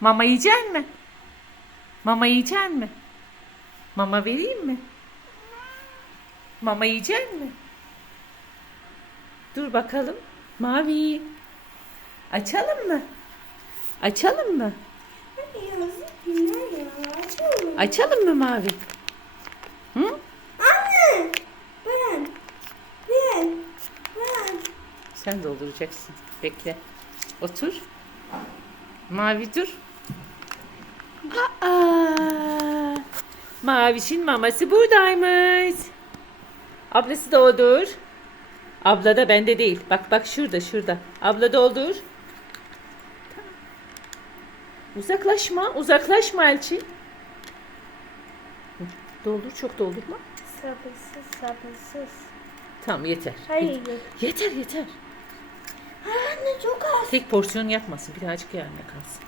Mama yiyecek mi? Mama yiyecek mi? Mama vereyim mi? Mama yiyecek mi? Dur bakalım. Mavi. Açalım mı? Açalım mı? Açalım mı mavi? Hı? Anne. Ben. Ben. Ben. Sen dolduracaksın. Bekle. Otur. Mavi dur. Mavişin maması buradaymış. Ablası doldur. Abla da bende değil. Bak bak şurada şurada. Abla doldur. Uzaklaşma. Uzaklaşma Elçin. Hı, Doldur çok doldurma. Sabırsız sabırsız. Tamam yeter. Hayır. Yeter yeter. Anne çok az. Tek porsiyon yapmasın. Birazcık yerine kalsın.